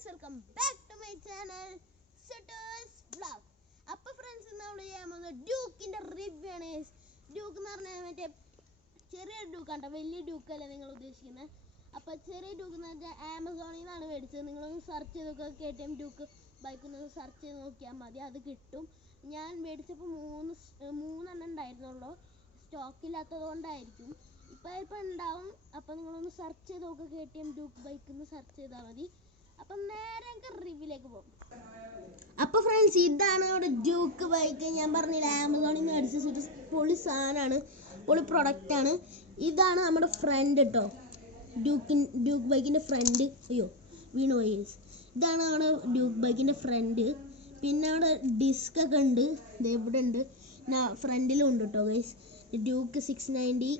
friends, welcome back to my channel Setter's Vlog. അപ്പോൾ friends നമ്മൾ ചെയ്യാൻ പോകുന്നത് ഡ്യൂക്കിൻ്റെ റിവ്യൂ ആണ്. ഡ്യൂക്ക് എന്ന് പറഞ്ഞാൽ മറ്റേ ചെറിയ ഡ്യൂക്കാണ്, വലിയ ഡ്യൂക്കല്ല നിങ്ങൾ ഉദ്ദേശിക്കുന്നത്. അപ്പോൾ ചെറിയ ഡ്യൂക്ക് എന്ന് വെച്ചാൽ ആമസോണിൽ നിന്നാണ് മേടിച്ചത്. നിങ്ങളൊന്ന് സെർച്ച് ചെയ്ത് നോക്കുക, KTM ഡ്യൂക്ക് ബൈക്കൊന്ന് സെർച്ച് ചെയ്ത് നോക്കിയാൽ മതി, അത് കിട്ടും. ഞാൻ മേടിച്ചപ്പോൾ മൂന്നെണ്ണം ഉണ്ടായിരുന്നുള്ളൂ, സ്റ്റോക്കില്ലാത്തത് കൊണ്ടായിരിക്കും. ഇപ്പോൾ ഉണ്ടാവും. അപ്പോൾ നിങ്ങളൊന്ന് സെർച്ച് ചെയ്ത് നോക്കുക, KTM ഡ്യൂക്ക് ബൈക്ക് ഒന്ന് സെർച്ച് ചെയ്താൽ മതി. അപ്പം നേരെ നമുക്ക് റിവ്യൂലേക്ക് പോകും. അപ്പോൾ ഫ്രണ്ട്സ്, ഇതാണ് നമ്മുടെ ഡ്യൂക്ക് ബൈക്ക്. ഞാൻ പറഞ്ഞില്ല, ആമസോണിൽ നിന്ന് മേടിച്ച പൊളി സാധനമാണ്, പൊളി പ്രൊഡക്റ്റാണ്. ഇതാണ് നമ്മുടെ ഫ്രണ്ട് കേട്ടോ, ഡ്യൂക്ക് ബൈക്കിൻ്റെ ഫ്രണ്ട്. അയ്യോ വീണു പോയി. ഇതാണ് നമ്മുടെ ഡ്യൂക്ക് ബൈക്കിൻ്റെ ഫ്രണ്ട്. പിന്നെ അവിടെ ഡിസ്ക് ഒക്കെ ഉണ്ട്, ഇത് ഇവിടെ ഉണ്ട്, ഫ്രണ്ടിലും ഉണ്ട് കേട്ടോ ഗൈസ്, ഡ്യൂക്ക് 690.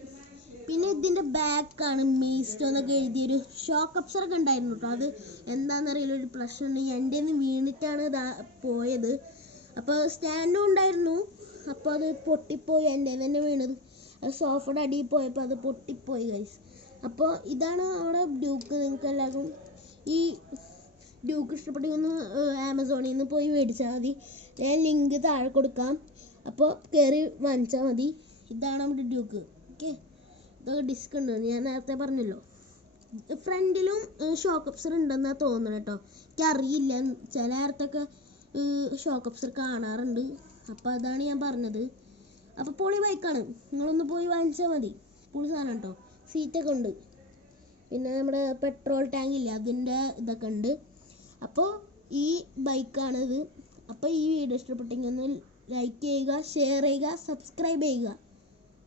പിന്നെ ഇതിൻ്റെ ബാക്കാണ് മീസ്റ്റോ എന്നൊക്കെ എഴുതിയൊരു ഷോക്ക് അബ്സറൊക്കെ ഉണ്ടായിരുന്നു കേട്ടോ. അത് എന്താണെന്നറിയില്ല, ഒരു പ്രശ്നമുണ്ട്. എൻ്റെ നിന്ന് വീണിട്ടാണ് പോയത്. അപ്പോൾ സ്റ്റാൻഡും ഉണ്ടായിരുന്നു, അപ്പോൾ അത് പൊട്ടിപ്പോയി. എൻ്റെ തന്നെ വീണത്, അത് സോഫയുടെ അടിയിൽ പോയപ്പോൾ അത് പൊട്ടിപ്പോയി ഗൈസ്. അപ്പോൾ ഇതാണ് അവിടെ ഡ്യൂക്ക്. നിങ്ങൾക്ക് എല്ലാവർക്കും ഈ ഡ്യൂക്ക് ഇഷ്ടപ്പെട്ടെങ്കിൽ ഒന്ന് ആമസോണിൽ നിന്ന് പോയി മേടിച്ചാൽ മതി. ഞാൻ ലിങ്ക് താഴെ കൊടുക്കാം, അപ്പോൾ കയറി വാങ്ങിച്ചാൽ മതി. ഇതാണ് നമ്മുടെ ഡ്യൂക്ക്. ഓക്കെ, ഇതൊക്കെ ഡിസ്ക് ഉണ്ട്, ഞാൻ നേരത്തെ പറഞ്ഞല്ലോ. ഫ്രണ്ടിലും ഷോക്ക് അബ്സർ ഉണ്ടെന്നാണ് തോന്നുന്നത് കേട്ടോ, എനിക്കറിയില്ല. ചില നേരത്തൊക്കെ ഷോക്ക് അബ്സർ കാണാറുണ്ട്. അപ്പോൾ അതാണ് ഞാൻ പറഞ്ഞത്. അപ്പോൾ പൊളി ബൈക്കാണ്, നിങ്ങളൊന്ന് പോയി വാങ്ങിച്ചാൽ മതി. പൊളി സാധനം കേട്ടോ, സീറ്റൊക്കെ ഉണ്ട്. പിന്നെ നമ്മുടെ പെട്രോൾ ടാങ്ക് ഇല്ല, അതിൻ്റെ ഇതൊക്കെ ഉണ്ട്. അപ്പോൾ ഈ ബൈക്കാണിത്. അപ്പോൾ ഈ വീഡിയോ ഇഷ്ടപ്പെട്ടെങ്കിൽ ഒന്ന് ലൈക്ക് ചെയ്യുക, ഷെയർ ചെയ്യുക, സബ്സ്ക്രൈബ് ചെയ്യുക.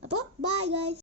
അപ്പോൾ ബൈ ഗൈസ്.